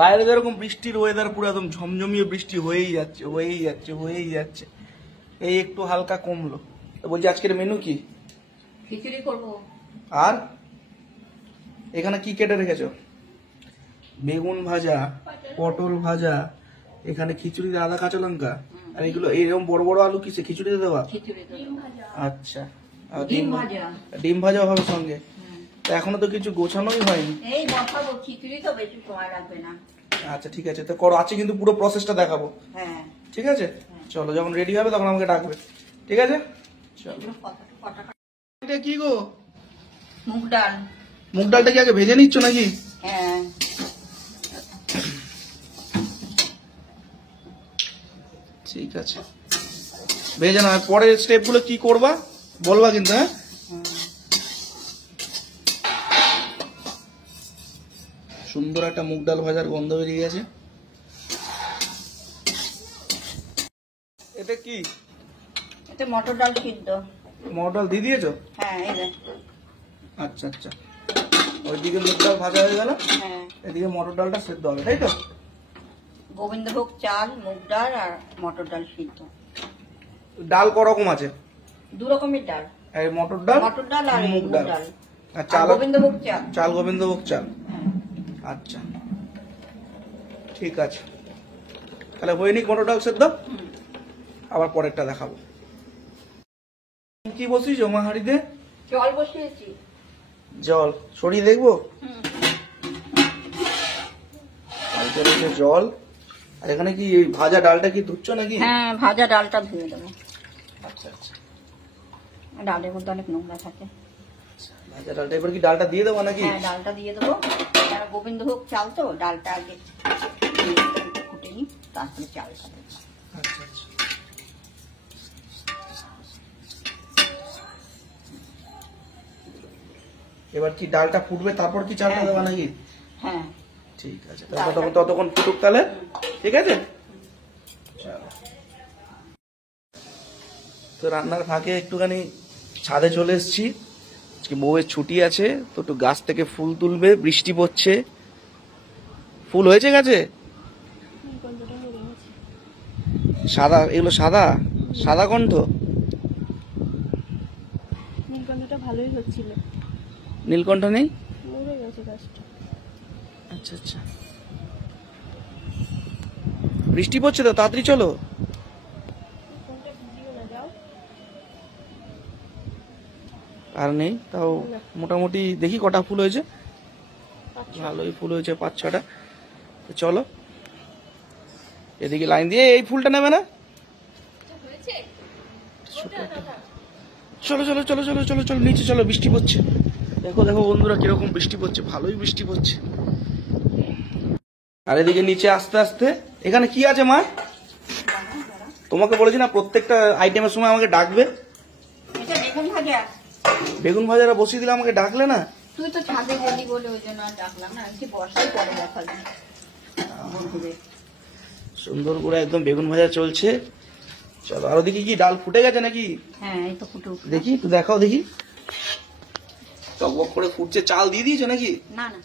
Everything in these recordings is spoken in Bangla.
বাইরে যেরকম বৃষ্টির ওয়েদার পুরো একদম ঝমঝমিয়ে বৃষ্টি হয়েই যাচ্ছে হয়েই যাচ্ছে হয়েই যাচ্ছে। এই একটু হালকা কমলো। তো বলছি আজকের মেনু কি? খিচুড়ি করব। আর এখানে কি কেটে রেখেছো? বেগুন ভাজা, পটল ভাজা, এখানে খিচুড়ি, আদা কাঁচা লঙ্কা, আর এগুলো এরকম বড় বড় আলু কিসে খিচুড়িতে দেওয়া? আচ্ছা, আর ডিম ভাজাও হবে সঙ্গে। তো এখনো তো কিছু গোছানোই হয়নি। এই বসাবো, খিচুড়ি তো বেশি সময় লাগবে না। আচ্ছা ঠিক আছে, তো করো, আছে কিন্তু পুরো প্রসেসটা দেখাবো। হ্যাঁ ঠিক আছে, চলো, যখন রেডি হবে তখন আমাকে ডাকবে। ঠিক আছে, চলো। এটা কি গো? মুগ ডাল। মুগ ডালটা কি আগে ভেজে নিচ্ছ নাকি? হ্যাঁ। ঠিক আছে, ভেজে না, পরের স্টেপ গুলো কি করবা বলবা কিন্তু। হ্যাঁ, সুন্দর একটা মুগ ডাল ভাজার গন্ধ বেরিয়ে গেছে। এটা কি? এটা মটর ডাল সিদ্ধ। মটর ডাল দিয়ে দিয়েছো? হ্যাঁ এই যে। আচ্ছা আচ্ছা, ওইদিকে মুগ ডাল ভাজা হয়ে গেল, হ্যাঁ, এদিকে মটর ডালটা সেদ্ধ হবে, তাই তো? গোবিন্দভোগ চাল, মুগ ডাল আর মটর ডাল সিদ্ধ। ডাল করকম আছে? দু রকমের ডাল, এই মটর ডাল আর মুগ মুগ ডাল, ডাল আর আর চাল গোবিন্দভোগ চাল। চাল গোবিন্দভোগ চাল। হ্যাঁ। আচ্ছা ঠিক আছে, তাহলে হয়নি মটর ডাল সেদ্ধ, আবার পরেরটা দেখাবো। কি বসিয়েছো মা হাঁড়িতে? জল বসিয়েছি। জল সরিয়ে দেখবো? জল। আর এখানে কি ভাজা ডালটা কি ধুচ্ছ নাকি? হ্যাঁ, ভাজা ডালটা ধুয়ে দেবো। আচ্ছা আচ্ছা, ডালের মধ্যে অনেক নোংরা থাকে। ভাজা ডালটা এবার কি ডালটা দিয়ে দেবো নাকি? হ্যাঁ, ডালটা দিয়ে দেবো। আর গোবিন্দভোগ চাল তো, ডালটা আগে ফুটে নি, তারপরে চালটা দেবো। আচ্ছা আচ্ছা, এবার কি ডালটা ফুটবে তারপর কি চালটা দেবো নাকি? হ্যাঁ ঠিক আছে, ততক্ষণ ফুটুক তাহলে। ঠিক আছে, তো রান্নার ফাঁকে একটুখানি ছাদে চলে এসেছি। আজকে বউয়ের ছুটি আছে, তো একটু গাছ থেকে ফুল তুলবে, বৃষ্টি পড়ছে। ফুল হয়েছে গাছে? সাদা, এগুলো সাদা সাদা কণ্ঠ। নীলকণ্ঠটা ভালোই হচ্ছিল, নীলকণ্ঠ নেই? মরে গেছে গাছটা। আচ্ছা আচ্ছা, বৃষ্টি পড়ছে তো, তাড়াতাড়ি চলো। কোনটা ভিডিও না যাও। আর নেই, তাও মোটামুটি দেখি কটা ফুল হয়েছে। ভালোই ফুল হয়েছে, 5-6টা। তো চলো, এদিকে লাইন দিয়ে। এই ফুলটা নেবে না? চলো চলো চলো চলো চলো চলো নিচে চলো, বৃষ্টি পড়ছে। দেখো দেখো বন্ধুরা কিরকম বৃষ্টি পড়ছে, ভালোই বৃষ্টি পড়ছে। আর এদিকে নিচে আস্তে আস্তে। এখানে কি আছে মা? তোমাকে বলেছি না প্রত্যেকটা আইটেমের সময় আমাকে ডাকবে। এটা বেগুন ভাজা। বেগুন ভাজাটা বসিয়ে দিলে আমাকে ডাকলে না? তুই তো ছাদে গেলি বলে ওই জন্য আর ডাকলাম না, একটু বসাই পরে দেখালাম। সুন্দর করে একদম বেগুন ভাজা চলছে। চলো, আর ওদিকে কি ডাল ফুটে গেছে নাকি? হ্যাঁ, এই তো ফুটে উঠলো। দেখি একটু দেখাও দেখি, টকবক করে ফুটছে। চাল দিয়ে দিয়েছো নাকি? না না,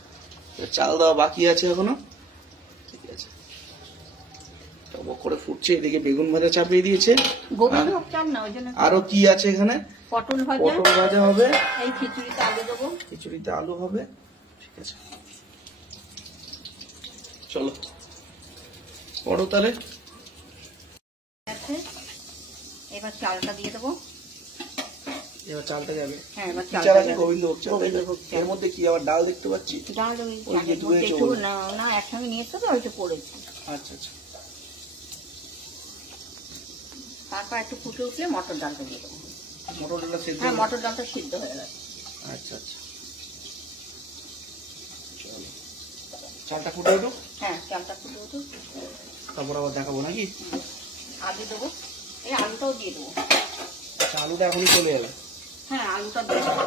চাল দেওয়া বাকি আছে এখনো। ঠিক আছে, টকবক করে ফুটছে, এদিকে বেগুন ভাজা চাপিয়ে দিয়েছে। গোবিন্দভোগ চাল না, ওই জন্য। আরো কি আছে এখানে? পটল ভাজা। পটল ভাজা হবে। এই খিচুড়িতে আলু দেবো। খিচুড়িতে আলু হবে। ঠিক আছে, চলো পড়ো তাহলে। এবার চালটা দিয়ে দেবো। এবার চালটা যাবে। হ্যাঁ, এবার চাল চালটা আছে গোবিন্দভোগ চাল। এর মধ্যে কি আবার ডাল দেখতে পাচ্ছি? ডাল ওই যে ধুয়েছো একটু বলে। না একসঙ্গে নিয়ে এসছো তো, হয়তো পড়েছে। আচ্ছা আচ্ছা, তারপর একটু ফুটে উঠলে মটর ডালটা দিয়ে দেবো। মটর ডালটা সেদ্ধ? হ্যাঁ, মটর ডালটা সিদ্ধ হয়ে গেছে। আচ্ছা আচ্ছা, চলো চালটা ফুটে উঠুক, হ্যাঁ, চালটা ফুটে উঠুক, তারপর আবার দেখাবো নাকি? আলু দেবো। এই আলুটাও দিয়ে দেবো। আচ্ছা, আলুটা এখনই চলে এলো। হ্যাঁ, আলুটা দিয়ে দেবো।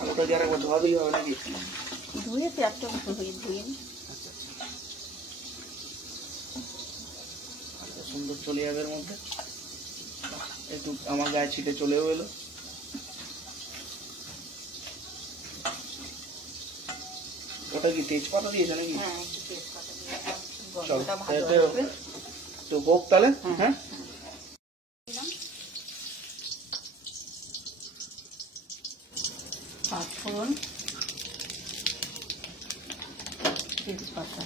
আলুটা দিয়ে একবার ধোয়া দিই হবে নাকি? ধুয়ে পেঁয়াজটা ধুয়ে নি। আচ্ছা আচ্ছা, আলুটা সুন্দর চলে যাবে এর মধ্যে। একটু আমার গায়ে ছিটে চলেও এলো। ওটা কি তেজপাতা দিয়েছে নাকি? হ্যাঁ, একটু তেজপাতা দিয়ে চল গন্ধটা ভালো এতে আসবে। তো হোক তাহলে। হ্যাঁ দিলাম পাঁচফোড়ন, তেজপাতা,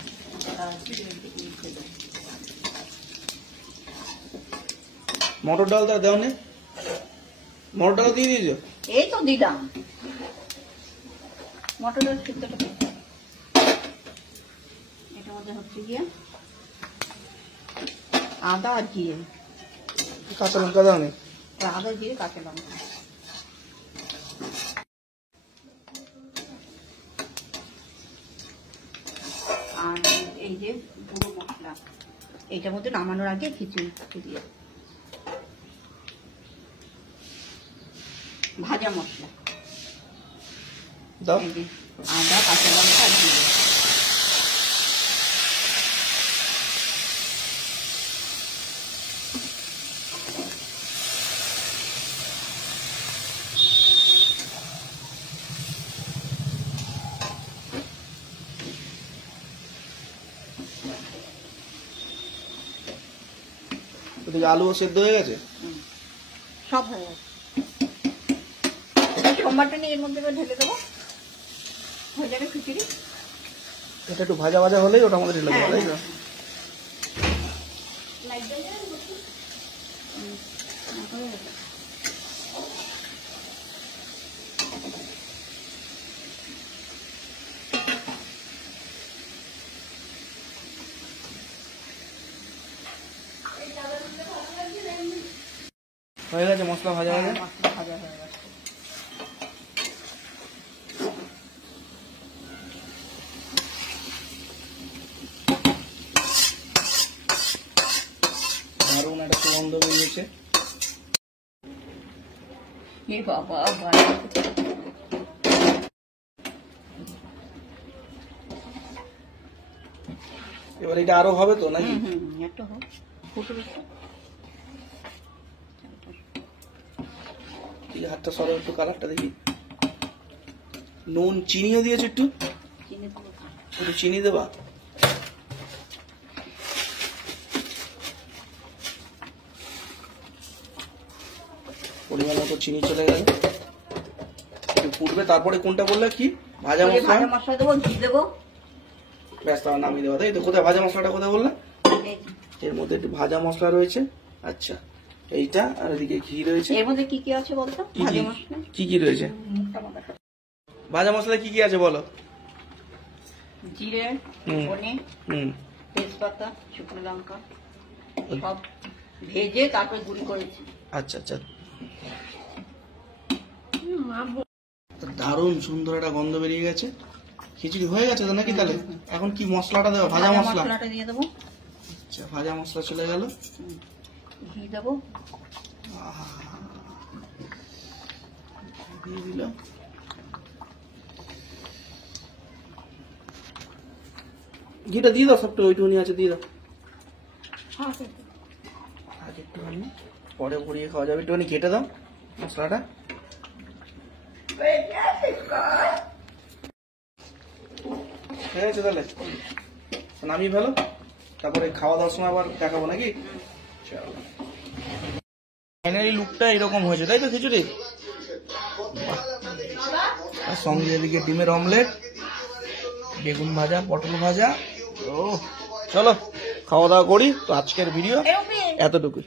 মিশিয়ে দেবো। মটর ডালটা দেও নে, মটর ডাল দিয়ে দিয়েছো? এই তো দিলাম মটরের সিদ্ধটা করতে হবে। এটার মধ্যে হচ্ছে গিয়ে আদা আর জিরে, কাঁচা লঙ্কা দাও নে। আদা জিরে কাঁচা লঙ্কা। আর এই যে গুঁড়ো মশলা, এইটার মধ্যে নামানোর আগে খিচুড়ি দিয়ে ভাজা মশলা, দাও। এই যে আদা কাঁচা লঙ্কা আর জিরে। ওদিকে আলুও সেদ্ধ হয়ে গেছে। সব হয়ে গেছে। সোমবারটা নিয়ে এর মধ্যে ঢেলে দেবো, হয়ে যাবে খিচুড়ি। এটা একটু ভাজা ভাজা হলেই ওটা আমাদের ঢেলে দেবো, তাই তো? হয়ে গেছে মশলা ভাজা ভাজা। মশলা ভাজা হয়ে গেছে। দারুণ একটা সুগন্ধ বেরিয়েছে। এ বাবা, এবার এটা আরো হবে তো নাকি? একটা হোক, ফুটবে একটু। ঠিক আছে, হাতটা সরো একটু, কালারটা দেখি। নুন চিনিও দিয়েছো একটু? চিনি দেবো। একটু চিনি দেবা? পরিমাণ মতো চিনি চলে গেল। একটু ফুটবে, তারপরে কোনটা বললে কি? ভাজা ভাজা মশলা। মশলা দেবো, ঘি দেবো। ব্যাস, তারপর নামিয়ে দেওয়া, তাই তো? কোথায় ভাজা মশলাটা কোথায় বললে? এই যে। এর মধ্যে একটু ভাজা মশলা রয়েছে। আচ্ছা, এইটা, আর এদিকে ঘি রয়েছে। এর মধ্যে কি কি আছে বলতো? কি ভাজা কি? মশলা, কি কি রয়েছে মুখটা মাখা। ভাজা মশলায় কি কি আছে বলো? জিরে, হুম। ধনে, হুম, তেজপাতা, শুকনো লঙ্কা, সব ভেজে তারপর গুঁড়ি করেছি। আচ্ছা আচ্ছা। দারুণ সুন্দর একটা গন্ধ বেরিয়ে গেছে। খিচুড়ি হয়ে গেছে তো নাকি? তাহলে এখন কি মশলাটা দেবো? ভাজা মশলা। মশলাটা দিয়ে দেবো। আচ্ছা, ভাজা মশলা চলে গেল। ঘি দেবো। দিয়ে দিল। ঘিটা দিয়ে দাও, সবটা ওইটুকুনি আছে দিয়ে দাও। আগে একটুখানি, পরে ভরিয়ে খাওয়া যাবে। একটুখানি ঘেটে দাও মশলাটা। ঠিক আছে, তাহলে নামিয়ে ফেলো, তারপরে খাওয়া দাওয়ার সময় আবার দেখাবো নাকি? চলো, ফাইনালি লুকটা এরকম হয়েছে, তাই তো খিচুড়ি? আর সঙ্গে এদিকে ডিমের অমলেট, বেগুন ভাজা, পটল ভাজা। ও চলো খাওয়া দাওয়া করি। তো আজকের ভিডিও এতটুকুই।